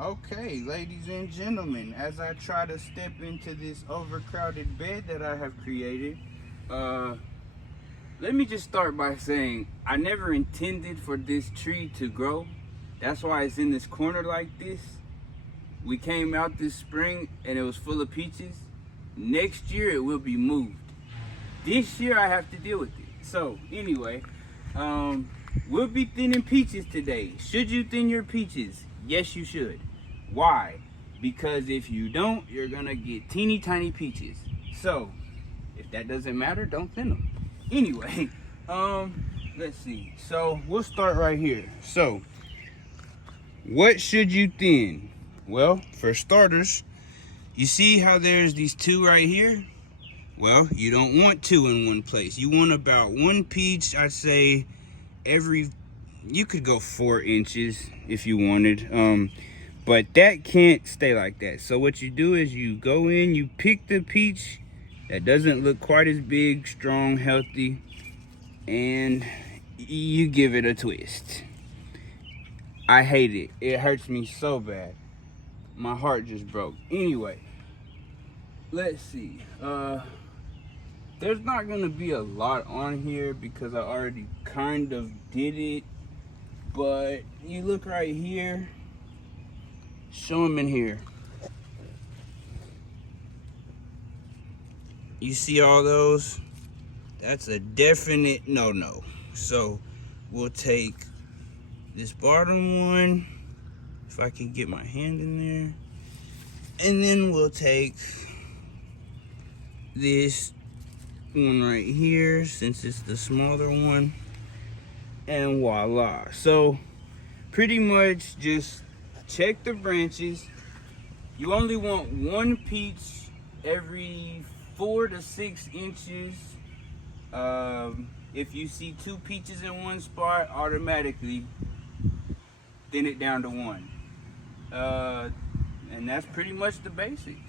Okay, ladies and gentlemen, as I try to step into this overcrowded bed that I have created, uh, let me just start by saying I never intended for this tree to grow. That's why it's in this corner like this. We came out this spring and it was full of peaches. Next year it will be moved. This year I have to deal with it. So anyway, we'll be thinning peaches today. Should you thin your peaches? Yes, you should. Why? Because if you don't, you're gonna get teeny tiny peaches. So if that doesn't matter, don't thin them. Anyway, let's see. So we'll start right here. So what should you thin? Well, for starters, you see how there's these two right here? Well, you don't want two in one place. You want about one peach, I'd say, you could go 4 inches if you wanted. But that can't stay like that. So what you do is you go in, you pick the peach that doesn't look quite as big, strong, healthy, and you give it a twist. I hate it. It hurts me so bad. My heart just broke. Anyway, let's see. There's not gonna be a lot on here because I already kind of did it. But you look right here. Show them in here. You see all those? That's a definite no-no. So we'll take this bottom one, if I can get my hand in there. And then we'll take this one right here, since it's the smaller one. And voila. So pretty much just check the branches. You only want one peach every 4 to 6 inches. If you see 2 peaches in one spot, automatically thin it down to 1. And that's pretty much the basics.